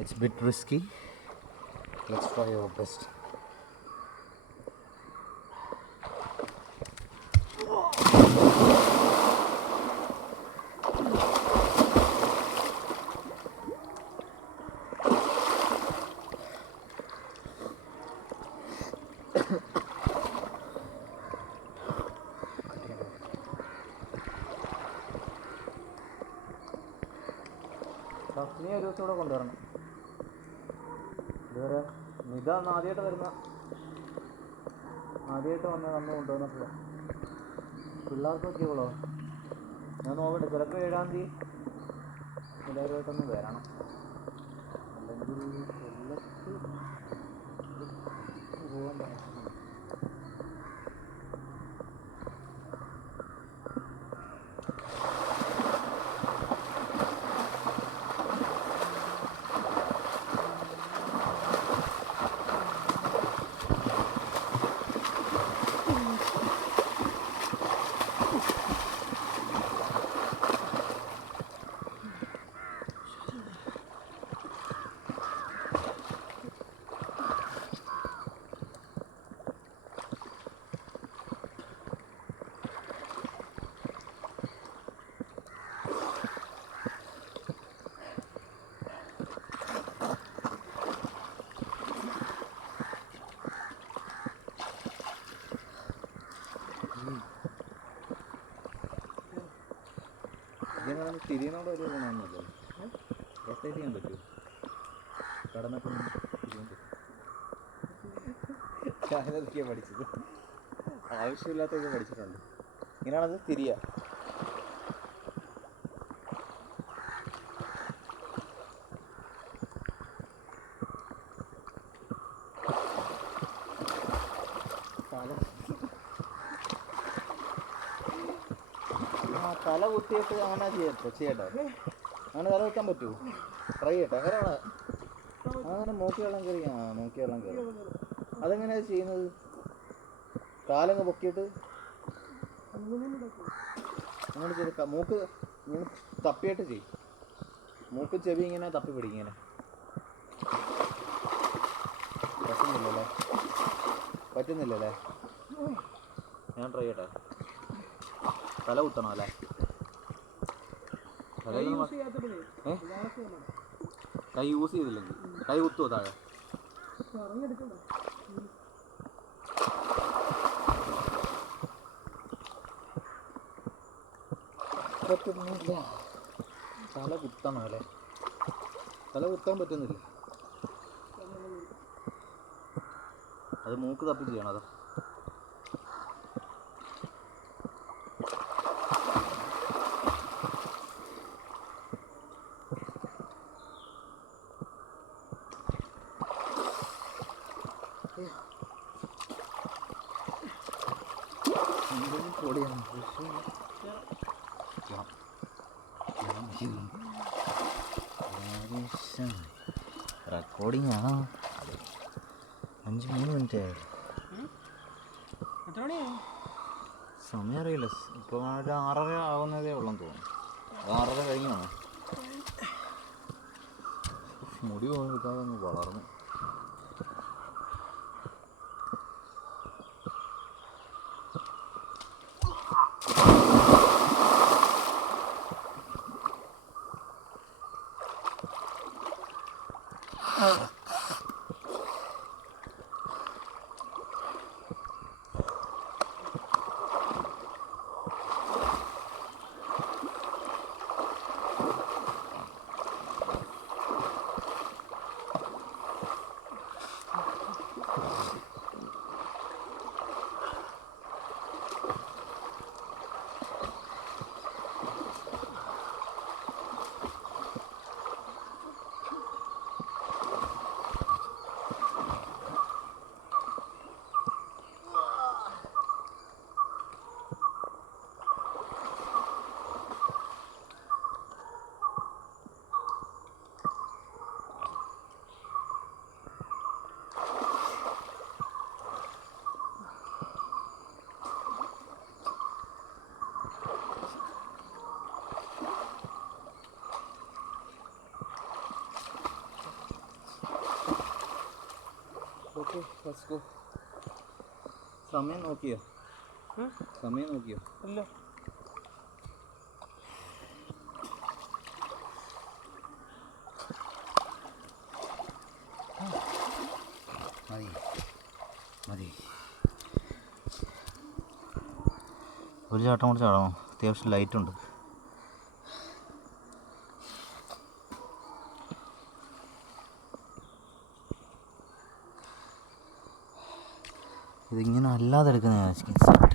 It's a bit risky. Let's try our best. നീ ഒരു ദിവസം കൂടെ കൊണ്ടുവരണം. ഇതുവരെ ഇതാണ് ആദ്യമായിട്ട് വന്ന് നമ്മൾ കൊണ്ടുവന്നിട്ടില്ല. പിള്ളേർക്ക് പറ്റിയോളോ ഞാൻ നോക്കട്ടെ. ചിലപ്പോൾ 7-ാം തീയതി എല്ലാവരുമായിട്ടൊന്ന് വരണം. അല്ലെങ്കിൽ കൊല്ലത്ത് പോകാൻ പറ്റും. ഇതിനാണ് തിരിയുന്നോട് ഒരു ഗുണമൊന്നുമില്ല. റൊട്ടേറ്റ് ചെയ്യാൻ പറ്റുമോ? കടന്നപ്പോൾ തിരിയാൻ പറ്റും. ഞാനതൊക്കെയാണ് പഠിച്ചത്. ആവശ്യമില്ലാത്തൊക്കെ പഠിച്ചിട്ടുണ്ട്. ഇങ്ങനെയാണത് തിരിയുക. തല കുത്തിയിട്ട് അങ്ങനെ ചെയ്യട്ടോ. അങ്ങനെ തല വെക്കാൻ പറ്റുമോ? ട്രൈ ചെയ്യട്ടെ. അങ്ങനെയാണ് അങ്ങനെ മൂക്കി വെള്ളം കയറി. മൂക്കി വെള്ളം കയറി. അതെങ്ങനെയാണ് ചെയ്യുന്നത്? കാലങ്ങ് പൊക്കിയിട്ട് അങ്ങനെ ചെയ്ത് മൂക്ക് ഇങ്ങനെ തപ്പിയിട്ട് ചെയ്യും. മൂക്ക് ചെവി ഇങ്ങനെ തപ്പി പിടിക്കും. ഇങ്ങനെ പറ്റുന്നില്ലല്ലേ? ഞാൻ ട്രൈ ചെയ്യട്ടെ. തല കുത്തണം അല്ലേ? കൈ യൂസ് ചെയ്തില്ലെങ്കിൽ കൈ കുത്തുമോ താഴെ? പറ്റുന്നില്ല. തല കുത്തണം അല്ലേ? തല കുത്താൻ പറ്റുന്നില്ല. അത് മൂക്ക് തപ്പി ചെയ്യണം. അത് റെക്കോർഡിംഗ് ആണോ? 5-3 മിനിറ്റ് ആയി. സമയം അറിയില്ല. ഇപ്പോൾ ഒരു 6:30 ആവുന്നതേ ഉള്ളെന്ന് തോന്നുന്നു. 6:30 കഴിഞ്ഞാണ്. മുടി പോകാതെ വളർന്നു. Let's go. സമയം നോക്കിയോ? സമയം നോക്കിയോ? ഇല്ല. മതി മതി. ഒരു ചാട്ടം കൂടെ ചാടണോ? അത്യാവശ്യം ലൈറ്റുണ്ട്. ഇതിങ്ങനെ അല്ലാതെ എടുക്കുന്ന